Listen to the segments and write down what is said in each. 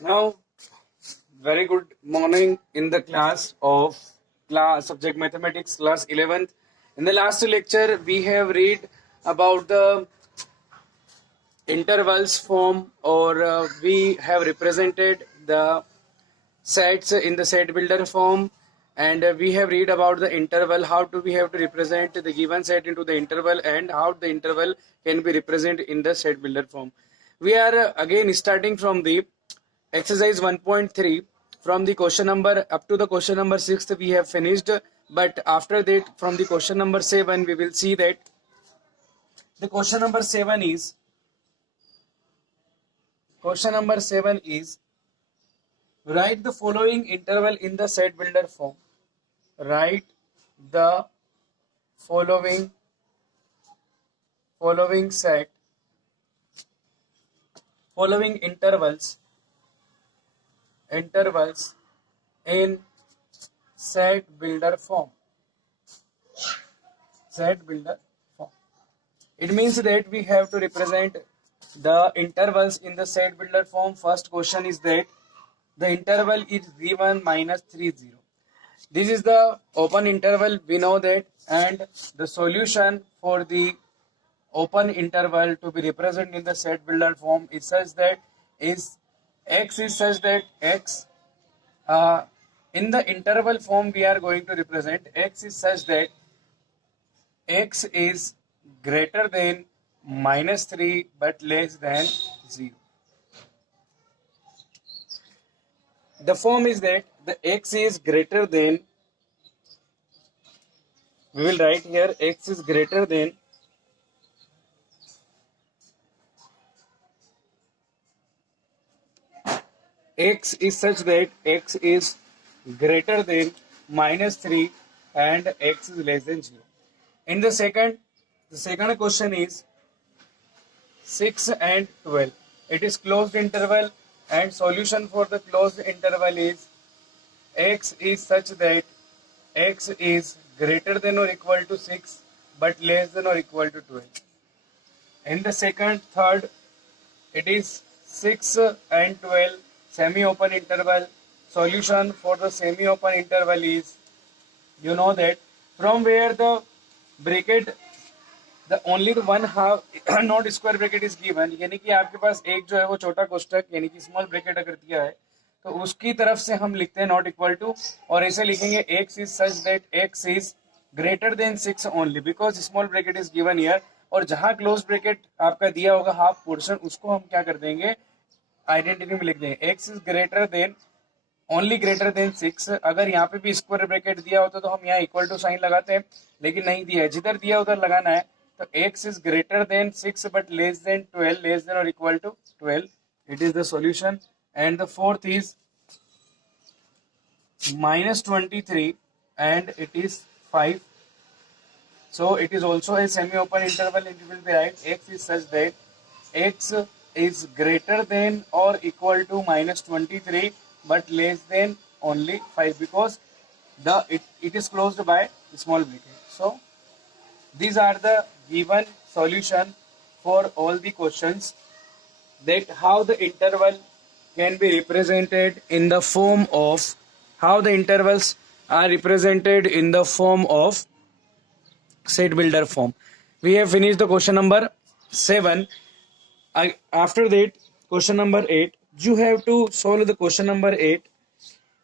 Now, very good morning in the class of class subject mathematics class 11th. In the last lecture, we have read about the intervals form, or we have represented the sets in the set builder form, and we have read about the interval, how do we have to represent the given set into the interval, and how the interval can be represented in the set builder form. We are again starting from the exercise 1.3, from the question number up to the question number 6 we have finished, but after that from the question number 7 we will see that the question number 7 is write the following interval in the set builder form. Write the following intervals in set builder form. It means that we have to represent the intervals in the set builder form. First question is that the interval is v1 minus 3 0. This is the open interval, we know that, and the solution for the open interval to be represented in the set builder form is such that x in the interval form we are going to represent x is such that x is greater than minus 3 but less than 0. The form is that the x is greater than, we will write here x is greater than x is such that x is greater than minus 3 and x is less than 0. In the second question is 6 and 12. It is closed interval, and solution for the closed interval is x is such that x is greater than or equal to 6 but less than or equal to 12. In the third, it is 6 and 12 semi-open interval. Solution for the semi-open interval is, you know that from where the bracket, the only the one half not square bracket is given, यानी कि आपके पास एक जो है वो छोटा कोष्ठक यानी कि स्मॉल ब्रैकेट अगर दिया है तो उसकी तरफ से हम लिखते हैं नॉट इक्वल टू, और ऐसे लिखेंगे x is such that x is greater than 6 only because small bracket is given here, और जहां क्लोज ब्रैकेट आपका दिया होगा हाफ पोर्शन उसको हम क्या कर देंगे आइडेंटिटी में लिख देंगे x is greater than only greater than 6. अगर यहाँ पे भी स्क्वायर ब्रैकेट दिया होता तो हम यहाँ इक्वल टू साइन लगाते हैं, लेकिन नहीं दिया है, जिधर दिया उधर लगाना है. तो x is greater than 6 but less than 12, less than or equal to 12. It is the solution. And the fourth is minus 23 and it is 5. So it is also a semi-open interval. It will be right. X is such that x is greater than or equal to minus 23 but less than only 5 because it is closed by small bracket. So these are the given solution for all the questions, that how the interval can be represented in the form of, how the intervals are represented in the form of set builder form. We have finished the question number 7. After that, question number 8. You have to solve the question number 8.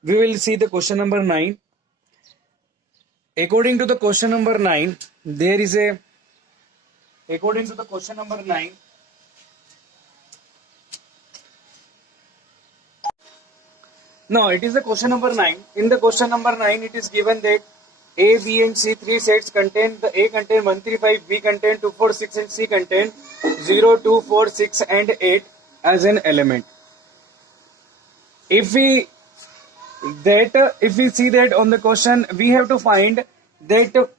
We will see the question number 9. According to the question number 9, there is a, according to the question number 9, no, it is the question number 9. In the question number 9, it is given that A, B and C three sets contain, the A contain 1, 3, 5, B contain 2, 4, 6 and C contain 0, 2, 4, 6 and 8 as an element. If we see that on the question, we have to find that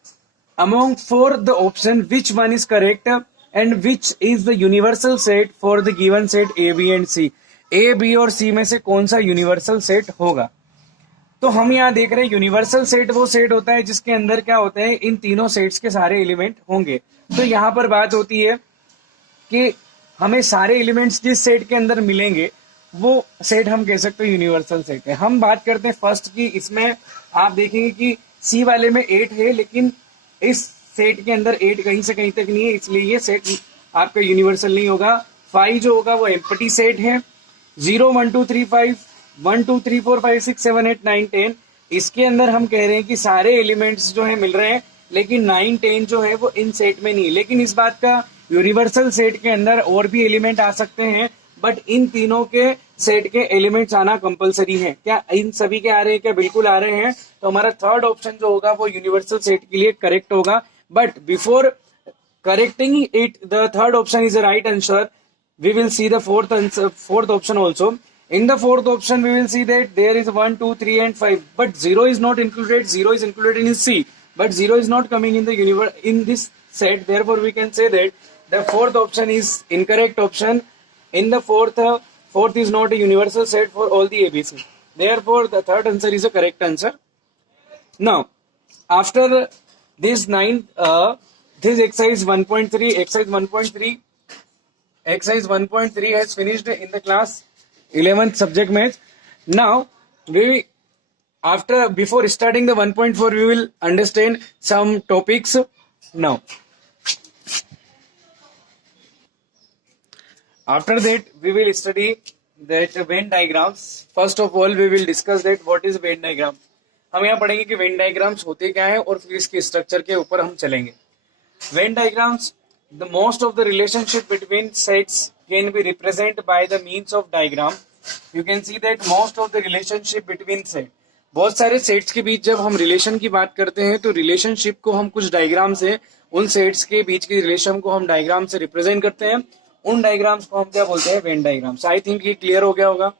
among four the option which one is correct and which is the universal set for the given set A, B and C. A, B और C में से कौन सा universal set होगा. तो हम यहाँ देख रहे हैं यूनिवर्सल सेट वो सेट होता है जिसके अंदर क्या होता है, इन तीनों सेट्स के सारे एलिमेंट होंगे. तो यहाँ पर बात होती है कि हमें सारे एलिमेंट्स जिस सेट के अंदर मिलेंगे वो सेट हम कह सकते हैं यूनिवर्सल सेट है। हम बात करते हैं फर्स्ट की, इसमें आप देखेंगे कि सी वाले में 8 है, लेकिन इस सेट के अंदर 8 कहीं से कहीं तक नहीं है, इसलिए ये सेट आपका यूनिवर्सल नहीं होगा। 5 जो होगा वो एम्प्टी सेट है। 0 1 2 3 5 1 2 3 4 5 6 7 8 9 10, इसके अंदर हम कह रहे हैं कि सारे एलिमेंट्स जो है मिल रहे हैं, लेकिन 9 10 जो है वो इन सेट में नहीं है। लेकिन इस बात का यूनिवर्सल सेट के अंदर और भी एलिमेंट आ सकते हैं, बट इन तीनों के सेट के एलिमेंट्स आना कंपलसरी है। क्या इन सभी के आ रहे हैं? क्या बिल्कुल आ रहे हैं। तो हमारा थर्ड ऑप्शन जो होगा वो यूनिवर्सल सेट के लिए करेक्ट होगा। But before correcting it, the third option is the right answer. We will see the fourth option also. In the fourth option, we will see that there is 1 2 3 and 5, but 0 is not included. 0 is included in C, but 0 is not coming in the in this set. Therefore we can say that the fourth option is incorrect option. In the fourth is not a universal set for all the ABC. Therefore the third answer is a correct answer. Now, after this this exercise 1.3, exercise 1.3 has finished in the class 11th subject math. Now, before starting the 1.4, we will understand some topics. Now, after that, we will study that Venn diagrams. First of all, we will discuss that what is Venn diagram. हम यहाँ पढ़ेंगे कि Venn diagrams होते क्या है, और फिर इसके स्ट्रक्चर के ऊपर हम चलेंगे। Venn diagrams, the most of the relationship between sets can be represented by the means of diagram. You can see that most of the relationship between set, बहुत सारे सेट्स के बीच जब हम रिलेशन की बात करते हैं तो रिलेशनशिप को हम कुछ डायग्राम से, उन सेट्स के बीच की रिलेशन को हम डायग्राम से रिप्रेजेंट करते हैं। उन डायग्राम्स को हम क्या बोलते हैं? Venn diagrams. आई थिंक ये क्लियर हो गया होगा।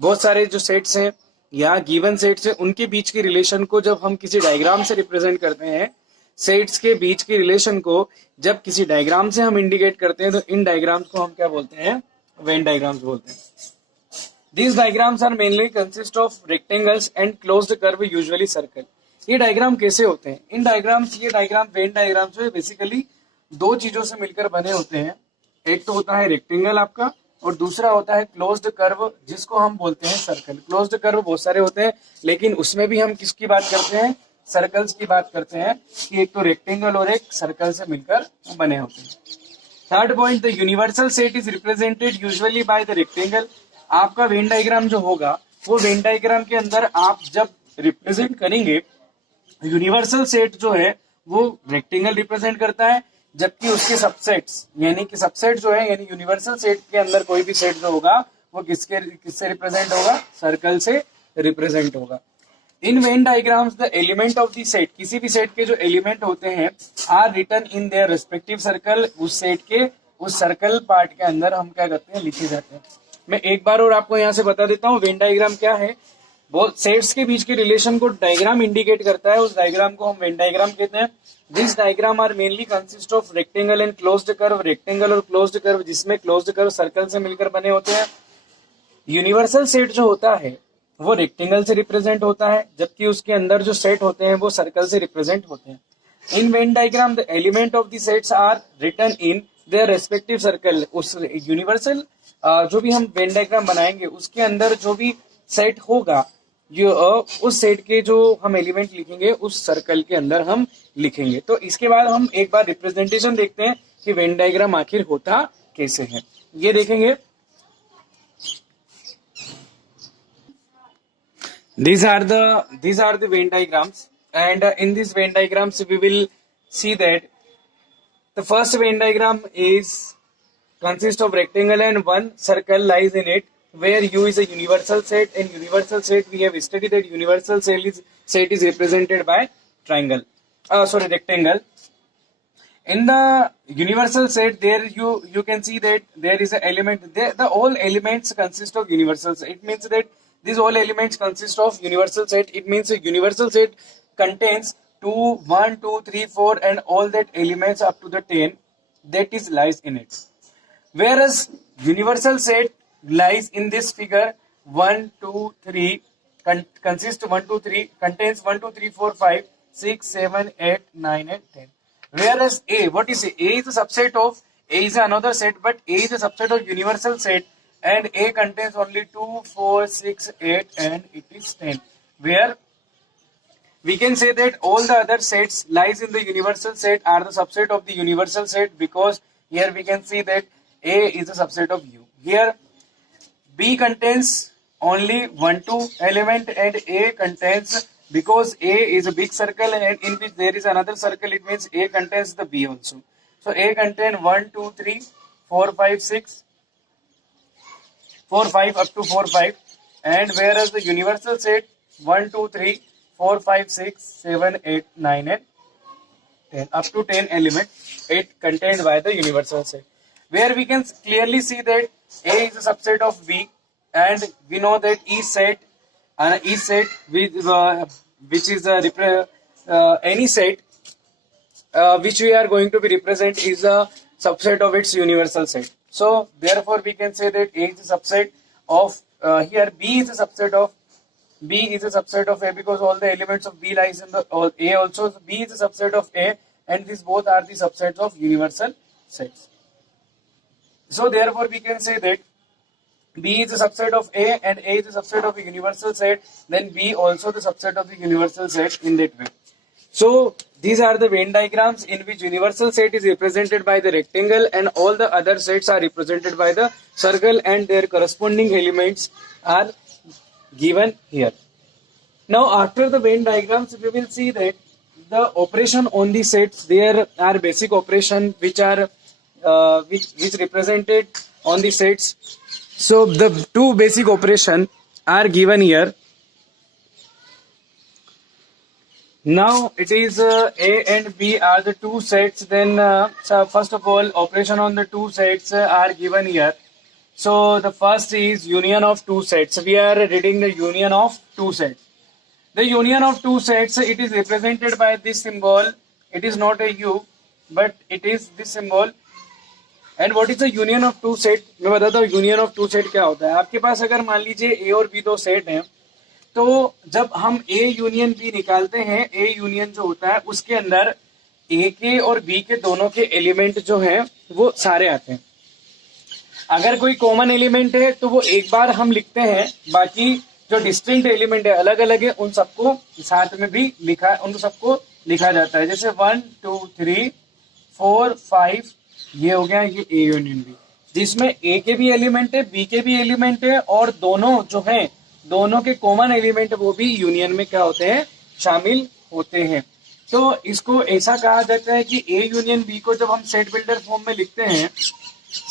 बहुत सारे जो सेट्स हैं या गिवन सेट्स हैं, उनके बीच के रिलेशन को जब हम किसी डायग्राम से रिप्रेजेंट करते हैं, सेट्स के बीच की रिलेशन को जब किसी डायग्राम से हम इंडिकेट करते हैं, तो इन डायग्राम्स को हम क्या बोलते हैं? वेन डायग्राम्स बोलते हैं। These diagrams are mainly consist of rectangles and closed curve, usually circle. ये डायग्राम कैसे होते हैं? इन डायग्राम्स, ये डायग्राम वेन डायग्राम जो है बेसिकली दो चीजों से मिलकर बने होते हैं। एक तो होता है रेक्टेंगल आपका, और दूसरा होता है क्लोज्ड कर्व, जिसको हम बोलते हैं सर्कल। क्लोज्ड कर्व बहुत सारे होते हैं, लेकिन उसमें भी हम किसकी बात करते हैं? सर्कल्स की बात करते हैं, कि एक तो रेक्टेंगल और एक सर्कल से मिलकर बने होते हैं। Third point, the universal set is represented usually by the rectangle. आपका वेन डायग्राम जो होगा, वो वेन डायग्राम के अंदर आप जब रिप्रेजेंट करेंगे, यूनिवर्सल सेट जो है वो रेक्टेंगल रिप्रेजेंट करता है, जबकि उसके सबसेट्स, यानी कि सबसेट जो है, यानी यूनिवर्सल सेट के अंदर कोई भी सेट जो होगा वो किससे रिप्रेजेंट होगा? सर्कल से रिप्रेजेंट होगा। In Venn diagrams the element of the set, किसी भी सेट के जो एलिमेंट होते हैं, are written in their respective circle. उस सेट के उस सर्कल पार्ट के अंदर हम क्या करते हैं? लिखे जाते हैं। मैं एक बार और आपको यहाँ से बता देता हूँ वेन डायग्राम क्या है। बहुत सेट्स के बीच के रिलेशन को डायग्राम इंडिकेट करता है, उस डायग्राम को हम वेन डायग्राम कहते हैं। This diagram are mainly consist of rectangle and closed curve. Rectangle और क्लोज्ड कर्व, जिसमें क्लोज्ड कर्व सर्कल से मिलकर बने होते हैं। यूनिवर्सल सेट जो होता है वो रेक्टेंगल से रिप्रेजेंट होता है, जबकि उसके अंदर जो सेट होते हैं वो सर्कल से रिप्रेजेंट होते हैं। In Venn diagram the element of the sets are written in their respective circle. उस यूनिवर्सल जो भी हम वेन डायग्राम बनाएंगे, उसके अंदर जो भी सेट होगा, जो उस सेट के जो हम एलिमेंट लिखेंगे, उस सर्कल के अंदर हम लिखेंगे। तो इसके बाद हम एक बार रिप्रेजेंटेशन देखते हैं कि वेन डायग्राम आखिर होता कैसे है। ये देखेंगे, these are the Venn diagrams, and in these Venn diagrams we will see that the first Venn diagram is consists of rectangle and one circle lies in it, where U is a universal set, and universal set we have studied that universal set is represented by rectangle. In the universal set, there you can see that there is an element there. The all elements consist of universal set. It means that these all elements consist of universal set. It means a universal set contains 2, 1, 2, 3, 4 and all that elements up to the 10 that is lies in it. Whereas universal set lies in this figure 1, 2, 3 contains 1, 2, 3, 4, 5, 6, 7, 8, 9 and 10. Whereas A, what is A? A is a subset of, A is another set, but A is a subset of universal set, and A contains only 2, 4, 6, 8 and it is 10, where we can say that all the other sets lies in the universal set are the subset of the universal set, because here we can see that A is a subset of U. Here B contains only 1, 2 element and A contains, because A is a big circle and in which there is another circle, it means A contains the B also. So A contains 1, 2, 3, 4, 5, 6, 4, 5 up to 4, 5, and whereas the universal set 1, 2, 3, 4, 5, 6, 7, 8, 9 and 10 up to 10 element it contained by the universal set, where we can clearly see that A is a subset of B, and we know that each set which is any set which we are going to be represent is a subset of its universal set. So therefore we can say that A is a subset of here B is a subset of A, because all the elements of B lies in the A also. So B is a subset of A, and these both are the subsets of universal sets. So therefore we can say that B is a subset of A and A is a subset of a universal set, then B also the subset of the universal set in that way. So these are the Venn diagrams in which universal set is represented by the rectangle and all the other sets are represented by the circle, and their corresponding elements are given here. Now after the Venn diagrams we will see that the operation on the sets, there are basic operation which are which represented on the sets. So the two basic operation are given here. Now it is A and B are the two sets. Then so first of all operation on the two sets are given here. So the first is union of two sets. We are reading the union of two sets. The union of two sets, it is represented by this symbol. It is not a U, but it is this symbol. And what is the union of two set? मैं बताता हूँ union of two set क्या होता है. आपके पास अगर मान लीजिए ए और बी दो सेट हैं, तो जब हम ए यूनियन बी निकालते हैं, ए यूनियन जो होता है उसके अंदर ए के और बी के दोनों के एलिमेंट जो हैं वो सारे आते हैं. अगर कोई कॉमन एलिमेंट है तो वो एक बार हम लिखते हैं, बाकी जो डिस्टिंक्ट एलिमेंट है अलग अलग है उन सबको साथ में भी उन सबको लिखा जाता है. जैसे 1, 2, 3, 4, 5 ये हो गया, ये ए यूनियन बी, जिसमें ए के भी एलिमेंट है बी के भी एलिमेंट है और दोनों जो हैं दोनों के कॉमन एलिमेंट वो भी यूनियन में क्या होते हैं, शामिल होते हैं. तो इसको ऐसा कहा जाता है कि ए यूनियन बी को जब हम सेट बिल्डर फॉर्म में लिखते हैं,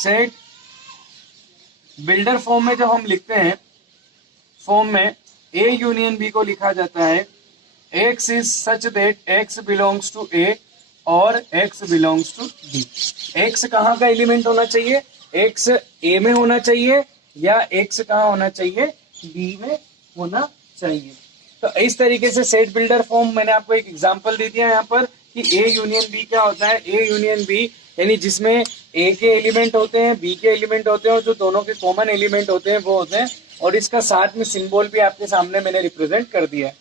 सेट बिल्डर फॉर्म में जब हम लिखते हैं फॉर्म में ए यूनियन बी को लिखा जाता है x is such that x belongs to A और x belongs to b. x कहाँ का एलिमेंट होना चाहिए? x a में होना चाहिए या x कहाँ होना चाहिए? b में होना चाहिए. तो इस तरीके से सेट बिल्डर फॉर्म मैंने आपको एक एग्जांपल दे दिया यहाँ पर कि a यूनियन b क्या होता है. a यूनियन b यानी जिसमें a के एलिमेंट होते हैं, b के एलिमेंट होते हैं और जो दोनों के कॉमन एलिमेंट होते हैं वो होते हैं, और इसका साथ में सिंबल भी आपके सामने मैंने रिप्रेजेंट कर दिया है.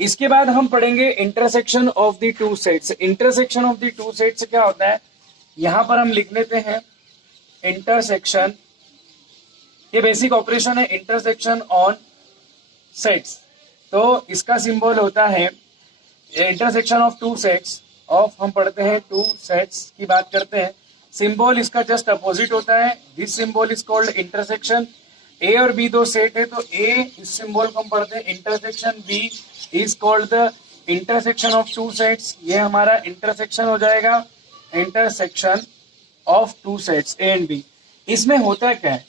इसके बाद हम पढ़ेंगे intersection of the two sets. Intersection of the two sets क्या होता है, यहां पर हम लिख लेते हैं इंटरसेक्शन. ये बेसिक ऑपरेशन है इंटरसेक्शन ऑन सेट्स. तो इसका सिंबल होता है intersection of two sets of, हम पढ़ते हैं टू सेट्स की बात करते हैं, सिंबल इसका जस्ट अपोजिट होता है. This symbol is called intersection. A और बी दो सेट है तो ए इस सिंबल को हम पढ़ते हैं intersection. B is called the intersection of two sets. ये हमारा इंटरसेक्शन हो जाएगा, intersection of two sets A and B. इसमें होता क्या है,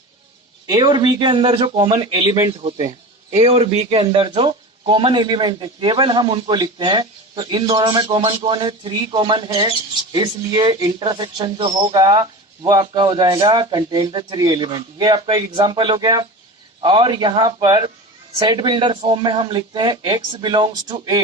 ए और बी के अंदर जो कॉमन एलिमेंट होते हैं, ए और बी के अंदर जो कॉमन एलिमेंट है केवल हम उनको लिखते हैं. तो इन दोनों में कॉमन कौन है? 3 कॉमन है, इसलिए इंटरसेक्शन जो होगा वो आपका हो जाएगा कंटेन द 3 एलिमेंट. ये आपका एक एग्जांपल हो गया. और यहाँ पर सेट बिल्डर फॉर्म में हम लिखते हैं x belongs to a.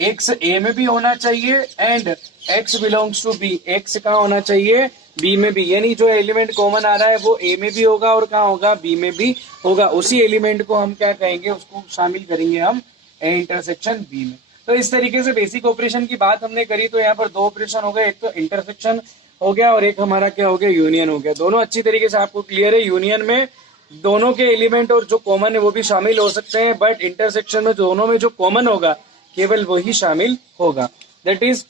x a में भी होना चाहिए एंड x belongs to b. x कहाँ होना चाहिए? b में भी. यानी जो एलिमेंट कॉमन आ रहा है वो a में भी होगा और कहाँ होगा? b में भी होगा. उसी एलिमेंट को हम क्या कहेंगे, उसको शामिल करेंगे हम इंटरसेक्शन b में. तो इस तरीके से बेसिक ऑपरेशन की बात हमने करी. तो यहाँ पर 2 ऑपरेशन हो गए, एक तो इंटरसेक्शन हो गया और एक हमारा क्या हो गया, यूनियन हो गया. दोनों अच्छी तरीके से आपको क्लियर है. यूनियन में दोनों के एलिमेंट और जो कॉमन है वो भी शामिल हो सकते हैं, बट इंटरसेक्शन में दोनों में जो कॉमन होगा केवल वही शामिल होगा। दैट इज,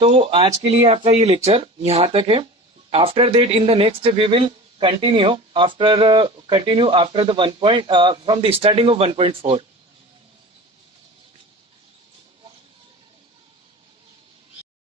तो आज के लिए आपका ये लेक्चर यहाँ तक है। After that in the next we will continue after the 1 point from the starting of 1.4।